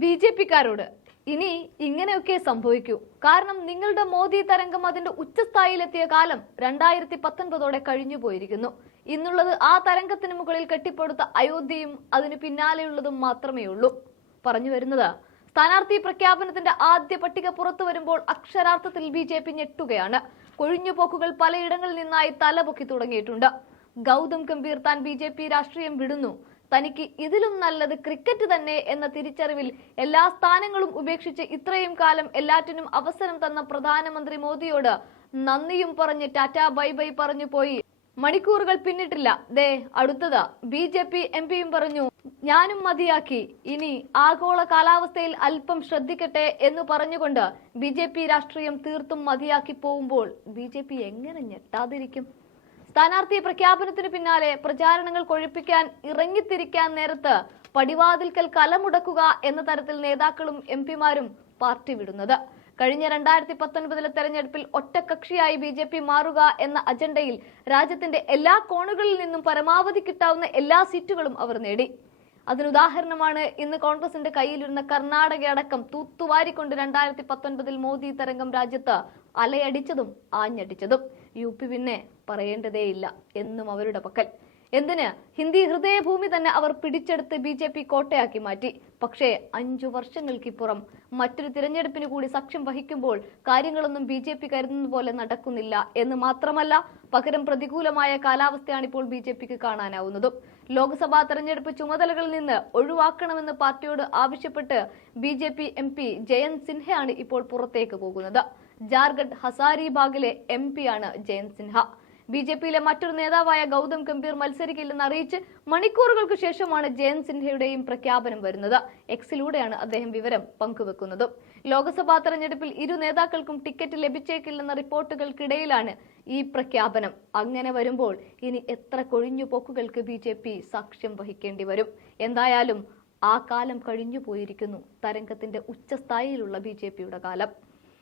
B J പിക്കാരോട് ഇനി ഇങ്ങനെയൊക്കെ സംഭവിക്കൂ. കാരണം നിങ്ങളുടെ മോദി തരംഗം അതിന്റെ ഉച്ചസ്ഥായിലെത്തിയ കാലം രണ്ടായിരത്തി പത്തൊൻപതോടെ കഴിഞ്ഞു പോയിരിക്കുന്നു ഇന്നുള്ളത് ആ തരംഗത്തിന് മുകളിൽ കെട്ടിപ്പടുത്ത അയോധ്യയും അതിന് പിന്നാലെയുള്ളതും മാത്രമേ ഉള്ളൂ. പറഞ്ഞു വരുന്നത് സ്ഥാനാർത്ഥി പ്രഖ്യാപനത്തിന്റെ ആദ്യ പട്ടിക പുറത്തു വരുമ്പോൾ അക്ഷരാർത്ഥത്തിൽ ബി ജെ പി ഞെട്ടുകയാണ്. കൊഴിഞ്ഞുപോക്കുകൾ പലയിടങ്ങളിൽ നിന്നായി തലപൊക്കി തുടങ്ങിയിട്ടുണ്ട്. ഗൗതം ഗംഭീർ താൻ ബി ജെ പി രാഷ്ട്രീയം വിടുന്നു. തനിക്ക് ഇതിലും നല്ലത് ക്രിക്കറ്റ് തന്നെ എന്ന തിരിച്ചറിവിൽ എല്ലാ സ്ഥാനങ്ങളും ഉപേക്ഷിച്ച് ഇത്രയും കാലം എല്ലാറ്റിനും അവസരം തന്ന പ്രധാനമന്ത്രി മോദിയോട് നന്ദിയും പറഞ്ഞ് ടാറ്റ ബൈ ബൈ പറഞ്ഞു പോയി. മണിക്കൂറുകൾ പിന്നിട്ടില്ല. ദേ അടുത്തത് ബി ജെ പി എം പിയും പറഞ്ഞു ഞാനും മതിയാക്കി. ഇനി ആഗോള കാലാവസ്ഥയിൽ അല്പം ശ്രദ്ധിക്കട്ടെ എന്ന് പറഞ്ഞുകൊണ്ട് ബി രാഷ്ട്രീയം തീർത്തും മതിയാക്കി പോകുമ്പോൾ ബി എങ്ങനെ ഞെട്ടാതിരിക്കും? സ്ഥാനാർത്ഥി പ്രഖ്യാപനത്തിന് പിന്നാലെ പ്രചാരണങ്ങൾ കൊഴിപ്പിക്കാൻ ഇറങ്ങിത്തിരിക്കാൻ നേരത്ത് പടിവാതിൽക്കൽ കലമുടക്കുക എന്ന തരത്തിൽ നേതാക്കളും എം പിമാരും പാർട്ടി വിടുന്നത്. കഴിഞ്ഞ രണ്ടായിരത്തി പത്തൊൻപതിലെ തെരഞ്ഞെടുപ്പിൽ ഒറ്റക്കക്ഷിയായി ബി ജെ പി മാറുക എന്ന അജണ്ടയിൽ രാജ്യത്തിന്റെ എല്ലാ കോണുകളിൽ നിന്നും പരമാവധി കിട്ടാവുന്ന എല്ലാ സീറ്റുകളും അവർ നേടി. അതിനുദാഹരണമാണ് ഇന്ന് കോൺഗ്രസിന്റെ കയ്യിലിരുന്ന കർണാടക അടക്കം തൂത്തുവാരിക്കൊണ്ട് രണ്ടായിരത്തി പത്തൊൻപതിൽ മോദി തരംഗം രാജ്യത്ത് അലയടിച്ചതും ആഞ്ഞടിച്ചതും. യു പി പിന്നെ പറയേണ്ടതേയില്ല എന്നും അവരുടെ പക്കൽ. എന്തിന്? ഹിന്ദി ഹൃദയഭൂമി തന്നെ അവർ പിടിച്ചെടുത്ത് ബി ജെ പി കോട്ടയാക്കി മാറ്റി. പക്ഷേ അഞ്ചു വർഷങ്ങൾക്കിപ്പുറം മറ്റൊരു തിരഞ്ഞെടുപ്പിന് കൂടി സാക്ഷ്യം വഹിക്കുമ്പോൾ കാര്യങ്ങളൊന്നും ബി ജെ പി കരുതുന്ന പോലെ നടക്കുന്നില്ല എന്ന് മാത്രമല്ല പകരം പ്രതികൂലമായ കാലാവസ്ഥയാണ് ഇപ്പോൾ ബി ജെ പിക്ക് കാണാനാവുന്നതും. ലോക്സഭാ തെരഞ്ഞെടുപ്പ് ചുമതലകളിൽ നിന്ന് ഒഴിവാക്കണമെന്ന് പാർട്ടിയോട് ആവശ്യപ്പെട്ട് B J P M P Jayant സിൻഹയാണ് ഇപ്പോൾ പുറത്തേക്ക് പോകുന്നത്. ജാർഖണ്ഡ് ഹസാരിബാഗിലെ എം പിയാണ് ജയന്ത് സിൻഹ. ബി ജെ പിയിലെ മറ്റൊരു നേതാവായ ഗൗതം ഗംഭീർ മത്സരിക്കില്ലെന്ന് അറിയിച്ച് മണിക്കൂറുകൾക്ക് ശേഷമാണ് ജയന്ത് സിൻഹയുടെയും പ്രഖ്യാപനം വരുന്നത്. എക്സിലൂടെയാണ് അദ്ദേഹം വിവരം പങ്കുവെക്കുന്നത്. ലോക്സഭാ തെരഞ്ഞെടുപ്പിൽ ഇരു നേതാക്കൾക്കും ടിക്കറ്റ് ലഭിച്ചേക്കില്ലെന്ന റിപ്പോർട്ടുകൾക്കിടയിലാണ് ഈ പ്രഖ്യാപനം. അങ്ങനെ വരുമ്പോൾ ഇനി എത്ര കൊഴിഞ്ഞു പോക്കുകൾക്ക് ബി ജെ പി സാക്ഷ്യം വഹിക്കേണ്ടി വരും? എന്തായാലും ആ കാലം കഴിഞ്ഞു പോയിരിക്കുന്നു തരംഗത്തിന്റെ ഉച്ചസ്ഥായിയിലുള്ള ബി ജെ പിയുടെ കാലം.